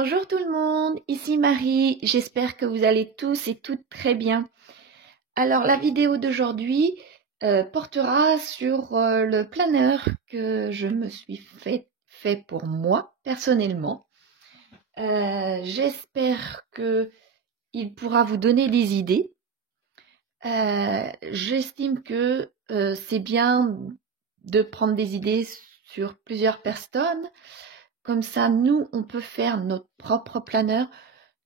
Bonjour tout le monde, ici Marie, j'espère que vous allez tous et toutes très bien. Alors la vidéo d'aujourd'hui portera sur le planeur que je me suis fait pour moi personnellement. J'espère qu'il pourra vous donner des idées. J'estime que c'est bien de prendre des idées sur plusieurs personnes. Comme ça, nous, on peut faire notre propre planeur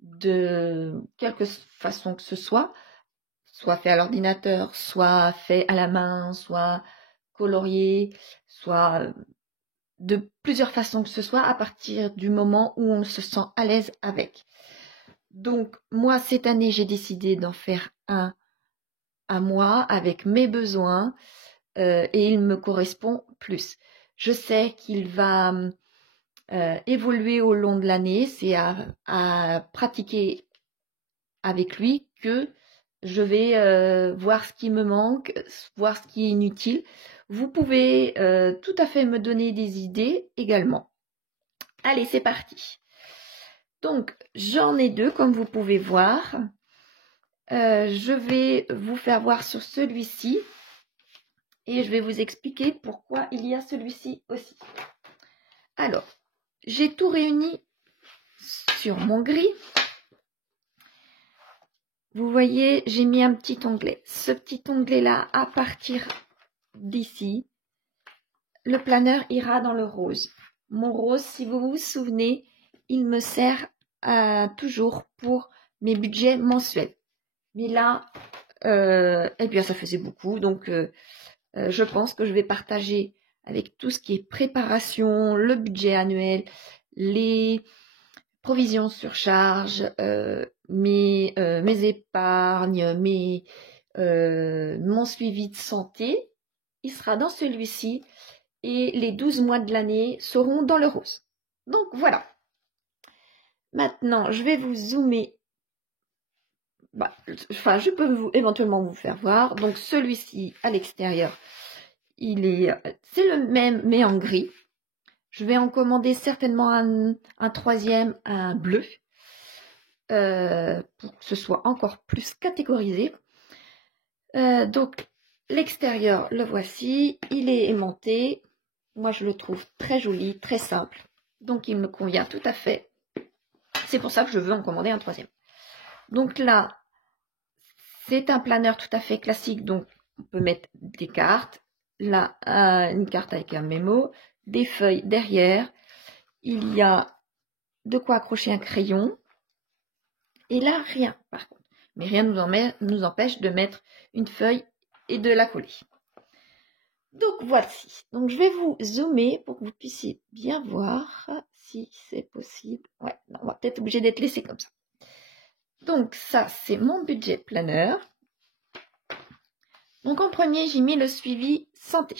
de quelque façon que ce soit fait à l'ordinateur, soit fait à la main, soit colorié, soit de plusieurs façons que ce soit à partir du moment où on se sent à l'aise avec. Donc, moi, cette année, j'ai décidé d'en faire un à moi avec mes besoins et il me correspond plus. Je sais qu'il va évoluer au long de l'année, c'est à pratiquer avec lui que je vais voir ce qui me manque, voir ce qui est inutile. Vous pouvez tout à fait me donner des idées également. Allez, c'est parti. Donc, j'en ai deux, comme vous pouvez voir. Je vais vous faire voir sur celui-ci et je vais vous expliquer pourquoi il y a celui-ci aussi. Alors, j'ai tout réuni sur mon gris. Vous voyez, j'ai mis un petit onglet. Ce petit onglet-là, à partir d'ici, le planeur ira dans le rose. Mon rose, si vous vous souvenez, il me sert toujours pour mes budgets mensuels. Mais là, eh bien, ça faisait beaucoup. Donc, je pense que je vais partager avec tout ce qui est préparation, le budget annuel, les provisions sur charge, mes épargnes, mon suivi de santé. Il sera dans celui-ci et les 12 mois de l'année seront dans le rose. Donc voilà. Maintenant, je vais vous zoomer. Je peux éventuellement vous faire voir. Donc celui-ci à l'extérieur, c'est le même mais en gris. Je vais en commander certainement un troisième, un bleu, pour que ce soit encore plus catégorisé. Donc l'extérieur, le voici, il est aimanté. Moi, je le trouve très joli, très simple. Donc, il me convient tout à fait. C'est pour ça que je veux en commander un troisième. Donc là, c'est un planeur tout à fait classique. Donc, on peut mettre des cartes. Là, une carte avec un mémo. Des feuilles derrière. Il y a de quoi accrocher un crayon. Et là, rien, par contre. Mais rien ne nous empêche de mettre une feuille et de la coller. Donc voici, donc je vais vous zoomer pour que vous puissiez bien voir si c'est possible. Ouais, on va peut-être obligé d'être laissé comme ça. Donc ça, c'est mon budget planeur. Donc en premier, j'ai mis le suivi santé.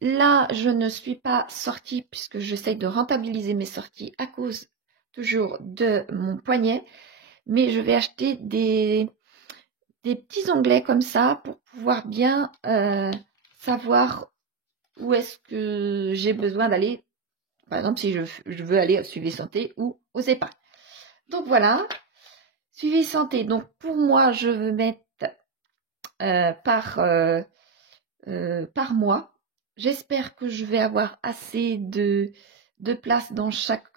Là, je ne suis pas sortie puisque j'essaye de rentabiliser mes sorties à cause toujours de mon poignet. Mais je vais acheter des petits onglets comme ça pour pouvoir bien savoir où est-ce que j'ai besoin d'aller. Par exemple, si je veux aller au suivi santé ou aux épargnes. Donc voilà, suivi santé. Donc pour moi, je veux mettre par mois. J'espère que je vais avoir assez de place dans chaque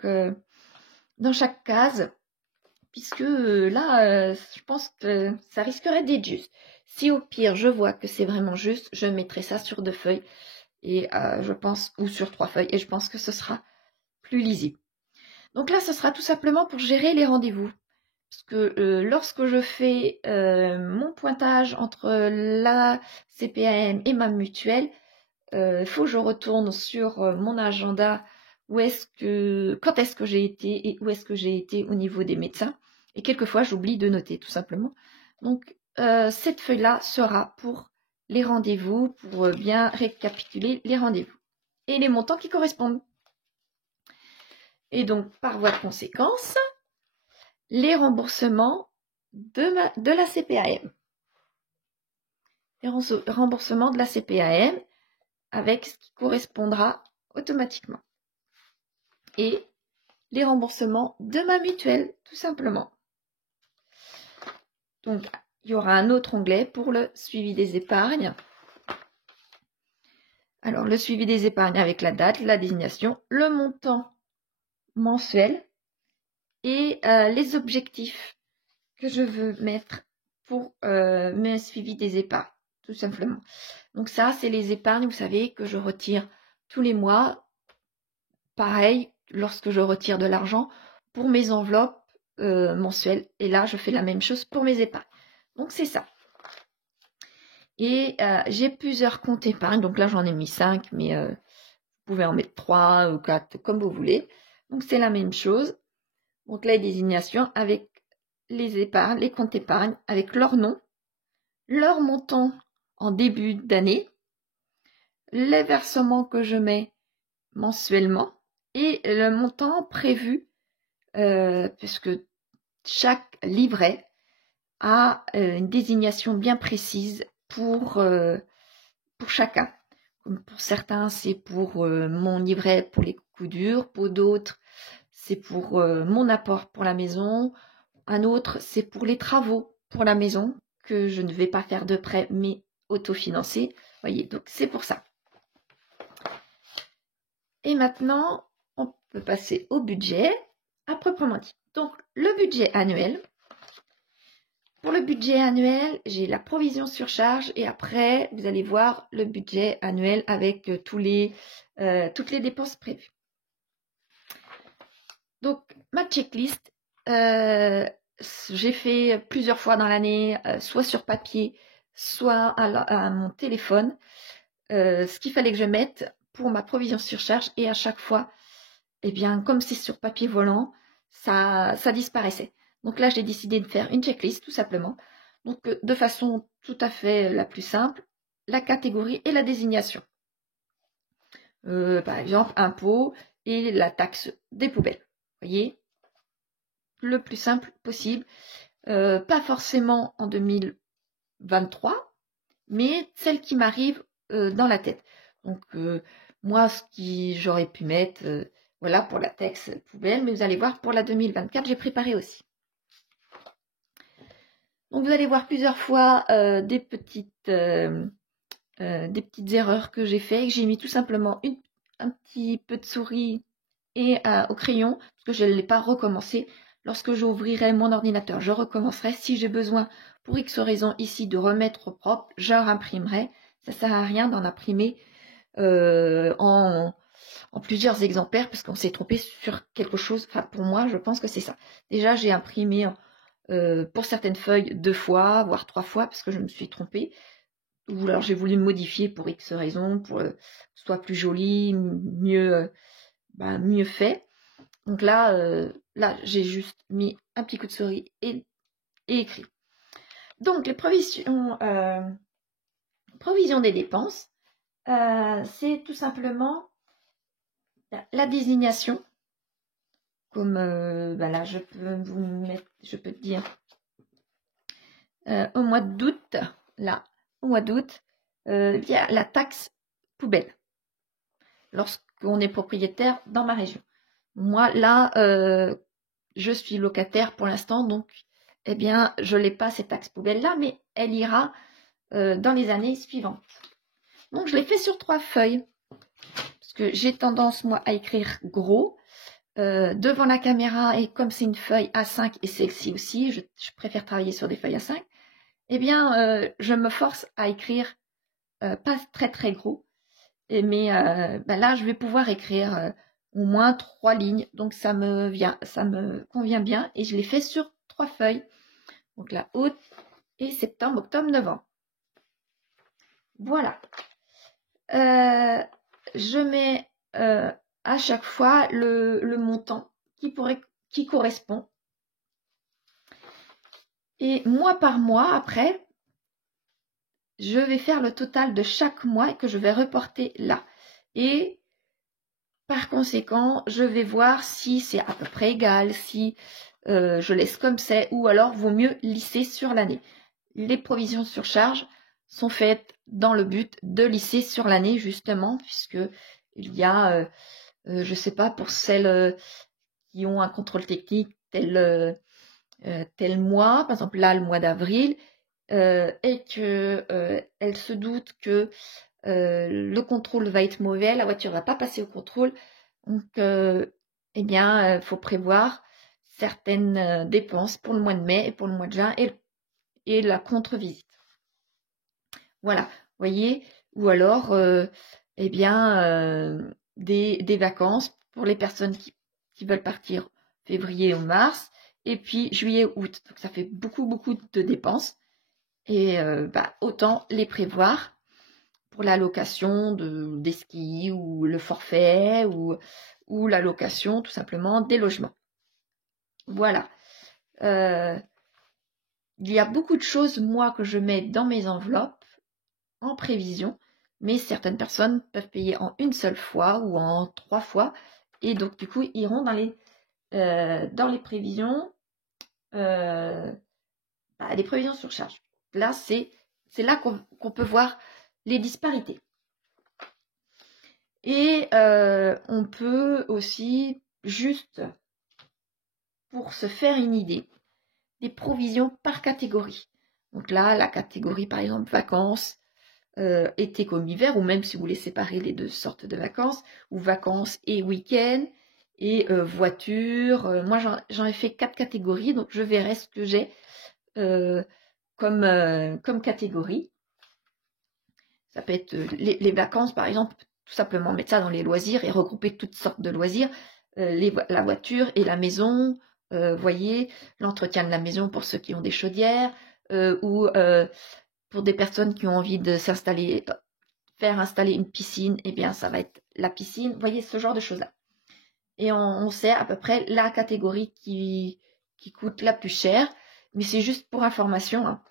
case. Puisque là, je pense que ça risquerait d'être juste. Si au pire, je vois que c'est vraiment juste, je mettrai ça sur 2 feuilles. Et je pense, ou sur 3 feuilles. Et je pense que ce sera plus lisible. Donc là, ce sera tout simplement pour gérer les rendez-vous. Parce que lorsque je fais mon pointage entre la CPAM et ma mutuelle, il faut que je retourne sur mon agenda quand est-ce que j'ai été et où est-ce que j'ai été au niveau des médecins. Et quelquefois, j'oublie de noter tout simplement. Donc, cette feuille-là sera pour les rendez-vous, pour bien récapituler les rendez-vous. Et les montants qui correspondent. Et donc, par voie de conséquence, les remboursements de la CPAM. Les remboursements de la CPAM avec ce qui correspondra automatiquement. et les remboursements de ma mutuelle, tout simplement. Donc, il y aura un autre onglet pour le suivi des épargnes. Alors, le suivi des épargnes avec la date, la désignation, le montant mensuel et les objectifs que je veux mettre pour mes suivis des épargnes, tout simplement. Donc ça, c'est les épargnes, vous savez, que je retire tous les mois. Pareil, lorsque je retire de l'argent pour mes enveloppes mensuelles. Et là, je fais la même chose pour mes épargnes. Donc, c'est ça. Et j'ai plusieurs comptes épargne. Donc là, j'en ai mis 5, mais vous pouvez en mettre 3 ou 4, comme vous voulez. Donc, c'est la même chose. Donc, la désignation avec les épargnes, les comptes épargne, avec leur nom, leur montant en début d'année, les versements que je mets mensuellement et le montant prévu, puisque chaque livret a une désignation bien précise pour chacun. Comme pour certains, c'est pour mon livret pour les coups durs, pour d'autres, c'est pour mon apport pour la maison, un autre, c'est pour les travaux pour la maison, que je ne vais pas faire de prêt, mais autofinancé. Voyez, donc c'est pour ça. Et maintenant, on peut passer au budget à proprement dit. Donc, le budget annuel. Pour le budget annuel, j'ai la provision sur charge et après, vous allez voir le budget annuel avec toutes les dépenses prévues. Donc, ma checklist, j'ai fait plusieurs fois dans l'année, soit sur papier, soit à mon téléphone, ce qu'il fallait que je mette pour ma provision sur charge et à chaque fois, eh bien, comme c'est sur papier volant, ça disparaissait. Donc là, j'ai décidé de faire une checklist, tout simplement. Donc, de façon tout à fait la plus simple, la catégorie et la désignation. Par exemple, impôt et la taxe des poubelles. Vous voyez, le plus simple possible. Pas forcément en 2023, mais celle qui m'arrive dans la tête. Donc, moi, ce que j'aurais pu mettre, voilà, pour la taxe poubelle, mais vous allez voir, pour la 2024, j'ai préparé aussi. Donc, vous allez voir plusieurs fois des petites erreurs que j'ai faites. J'ai mis tout simplement un petit peu de souris et au crayon, parce que je ne l'ai pas recommencé. Lorsque j'ouvrirai mon ordinateur, je recommencerai. Si j'ai besoin, pour X raison ici, de remettre au propre, je réimprimerai. Ça ne sert à rien d'en imprimer en plusieurs exemplaires, parce qu'on s'est trompé sur quelque chose. Enfin, pour moi, je pense que c'est ça. Déjà, j'ai imprimé pour certaines feuilles 2 fois, voire 3 fois, parce que je me suis trompée. Ou alors j'ai voulu modifier pour X raison, pour que ce soit plus joli, mieux fait. Donc là, j'ai juste mis un petit coup de souris et écrit. Donc les provisions des dépenses, c'est tout simplement la désignation. Comme là, je peux dire au mois d'août, il y a la taxe poubelle lorsqu'on est propriétaire dans ma région. Moi, là, je suis locataire pour l'instant, donc, eh bien, je n'ai pas cette taxe poubelle-là, mais elle ira dans les années suivantes. Donc, je l'ai fait sur 3 feuilles, parce que j'ai tendance, moi, à écrire gros devant la caméra, et comme c'est une feuille A5, et celle-ci aussi, je préfère travailler sur des feuilles A5, eh bien, je me force à écrire pas très, très gros, mais là, je vais pouvoir écrire au moins 3 lignes, donc ça me convient bien, et je l'ai fait sur 3 feuilles. Donc là, août et septembre, octobre, novembre. Voilà. Je mets à chaque fois le montant qui correspond. Et mois par mois, après, je vais faire le total de chaque mois que je vais reporter là. Et par conséquent, je vais voir si c'est à peu près égal, si je laisse comme c'est, ou alors vaut mieux lisser sur l'année. Les provisions sur charge sont faites dans le but de lisser sur l'année, justement, puisque il y a je ne sais pas, pour celles qui ont un contrôle technique tel mois, par exemple là, le mois d'avril, et qu'elle se doute que le contrôle va être mauvais, la voiture ne va pas passer au contrôle. Donc, eh bien, il faut prévoir certaines dépenses pour le mois de mai et pour le mois de juin et la contre-visite. Voilà, vous voyez, ou alors, eh bien, des vacances pour les personnes qui veulent partir février ou mars, et puis juillet, août. Donc, ça fait beaucoup, beaucoup de dépenses. Et autant les prévoir pour la location des skis ou le forfait ou la location tout simplement des logements. Voilà. Il y a beaucoup de choses, moi, que je mets dans mes enveloppes en prévision, mais certaines personnes peuvent payer en une seule fois ou en 3 fois, et donc du coup iront dans les prévisions, les prévisions sur charge. Là, c'est là qu'on peut voir les disparités. Et on peut aussi, juste pour se faire une idée, des provisions par catégorie. Donc là, la catégorie, par exemple, vacances, été comme hiver, ou même si vous voulez séparer les deux sortes de vacances, ou vacances et week-end, et voiture. Moi, j'en ai fait 4 catégories, donc je verrai ce que j'ai comme catégorie. Ça peut être les vacances, par exemple, tout simplement mettre ça dans les loisirs et regrouper toutes sortes de loisirs. La voiture et la maison, voyez, l'entretien de la maison pour ceux qui ont des chaudières, ou pour des personnes qui ont envie de faire installer une piscine, eh bien ça va être la piscine, voyez, ce genre de choses-là. Et on sait à peu près la catégorie qui coûte la plus cher, mais c'est juste pour information, hein.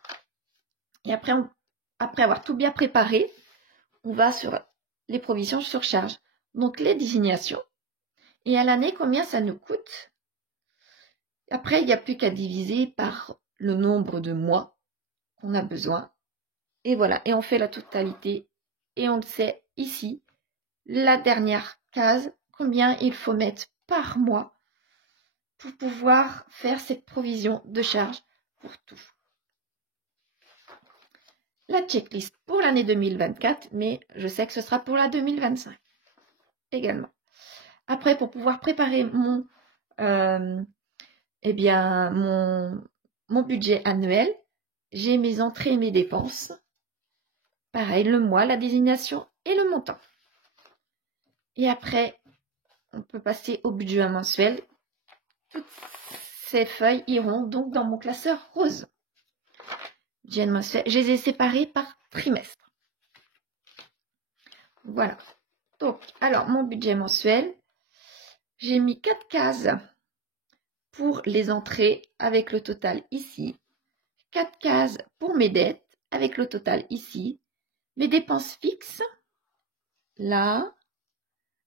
Et après avoir tout bien préparé, on va sur les provisions sur charge. Donc les désignations. Et à l'année, combien ça nous coûte? Après, il n'y a plus qu'à diviser par le nombre de mois qu'on a besoin. Et voilà, et on fait la totalité. Et on le sait ici, la dernière case, combien il faut mettre par mois pour pouvoir faire cette provision de charge pour tout. La checklist pour l'année 2024, mais je sais que ce sera pour la 2025 également. Après, pour pouvoir préparer mon budget annuel, j'ai mes entrées et mes dépenses. Pareil, le mois, la désignation et le montant. Et après, on peut passer au budget mensuel. Toutes ces feuilles iront donc dans mon classeur rose. Budget mensuel, je les ai séparées par trimestre. Voilà. Donc, alors, mon budget mensuel, j'ai mis 4 cases pour les entrées avec le total ici. 4 cases pour mes dettes avec le total ici. Mes dépenses fixes, là,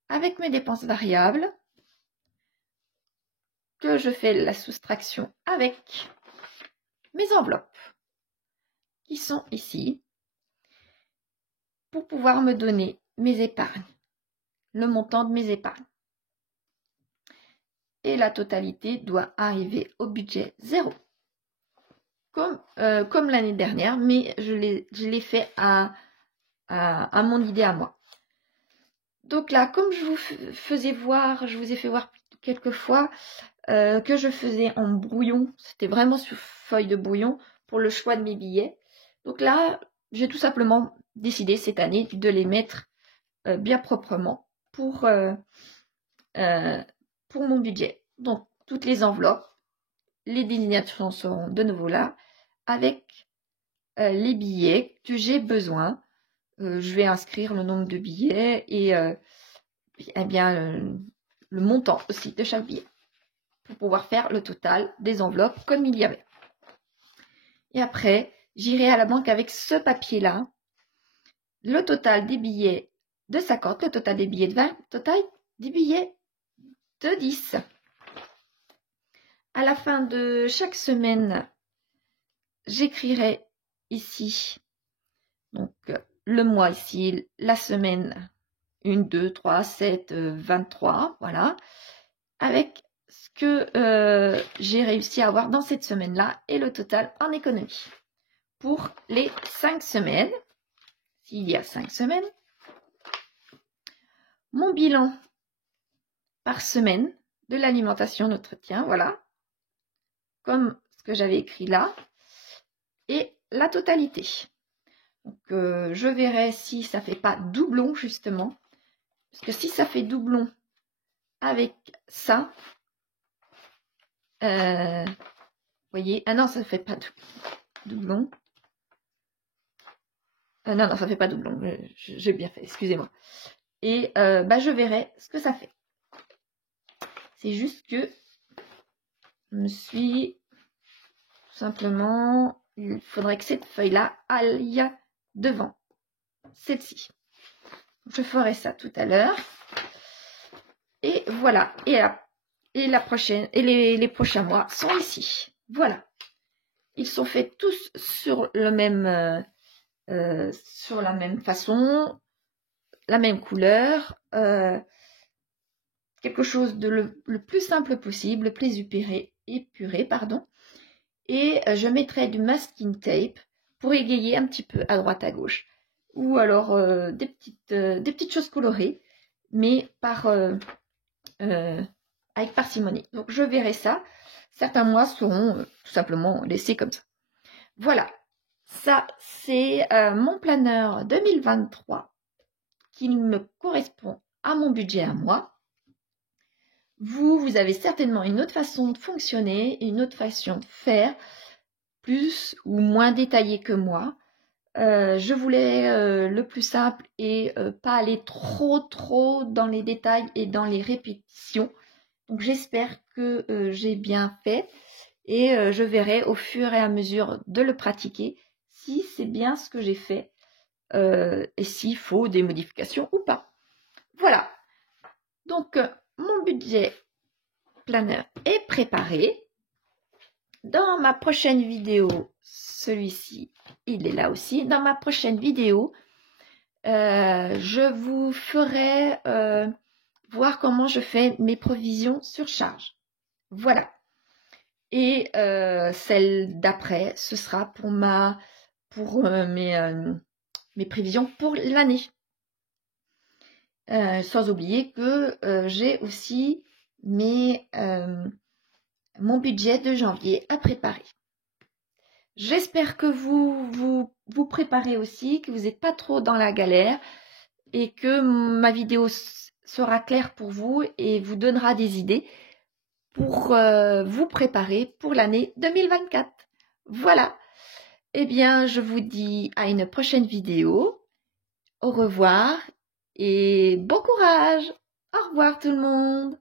avec mes dépenses variables, que je fais la soustraction avec mes enveloppes, qui sont ici, pour pouvoir me donner mes épargnes, le montant de mes épargnes. Et la totalité doit arriver au budget 0. Comme l'année dernière, mais je l'ai fait à mon idée à moi. Donc là, comme je vous ai fait voir quelques fois que je faisais en brouillon, c'était vraiment sur feuille de brouillon pour le choix de mes billets. Donc là, j'ai tout simplement décidé cette année de les mettre bien proprement pour mon budget. Donc, toutes les enveloppes, les désignations seront de nouveau là, avec les billets que j'ai besoin. Je vais inscrire le nombre de billets et le montant aussi de chaque billet pour pouvoir faire le total des enveloppes comme il y avait. Et après, j'irai à la banque avec ce papier-là, le total des billets de 50, le total des billets de 20, le total des billets de 10. À la fin de chaque semaine, j'écrirai ici donc le mois ici, la semaine 1, 2, 3, 7, 23, voilà, avec ce que j'ai réussi à avoir dans cette semaine-là et le total en économie. Pour les 5 semaines, s'il y a 5 semaines, mon bilan par semaine de l'alimentation d'entretien, voilà, comme ce que j'avais écrit là, et la totalité. Donc, je verrai si ça fait pas doublon, justement, parce que si ça fait doublon avec ça, vous voyez, ah non, ça ne fait pas doublon. Non, ça ne fait pas doublon, j'ai bien fait, excusez-moi. Et je verrai ce que ça fait. C'est juste que je me suis tout simplement, il faudrait que cette feuille-là aille devant celle-ci. Je ferai ça tout à l'heure. Et voilà. Et la prochaine, et les prochains mois sont ici. Voilà. Ils sont faits tous sur le même, sur la même façon, la même couleur, quelque chose de le plus simple possible, le plus épuré, pardon. Et je mettrai du masking tape pour égayer un petit peu à droite à gauche. Ou alors des petites choses colorées, mais avec parcimonie. Donc je verrai ça. Certains mois seront tout simplement laissés comme ça. Voilà. Ça, c'est mon planeur 2023 qui me correspond à mon budget à moi. Vous avez certainement une autre façon de fonctionner, une autre façon de faire, plus ou moins détaillée que moi. Je voulais le plus simple et pas aller trop dans les détails et dans les répétitions. Donc j'espère que j'ai bien fait et je verrai au fur et à mesure de le pratiquer si c'est bien ce que j'ai fait et s'il faut des modifications ou pas. Voilà. Donc mon budget planeur est préparé. Dans ma prochaine vidéo, celui-ci, il est là aussi. Dans ma prochaine vidéo, je vous ferai voir comment je fais mes provisions sur charge. Voilà. Et celle d'après, ce sera pour mes prévisions pour l'année. Sans oublier que j'ai aussi mon budget de janvier à préparer. J'espère que vous préparez aussi, que vous n'êtes pas trop dans la galère et que ma vidéo sera claire pour vous et vous donnera des idées pour vous préparer pour l'année 2024. Voilà. Eh bien, je vous dis à une prochaine vidéo. Au revoir et bon courage. Au revoir tout le monde.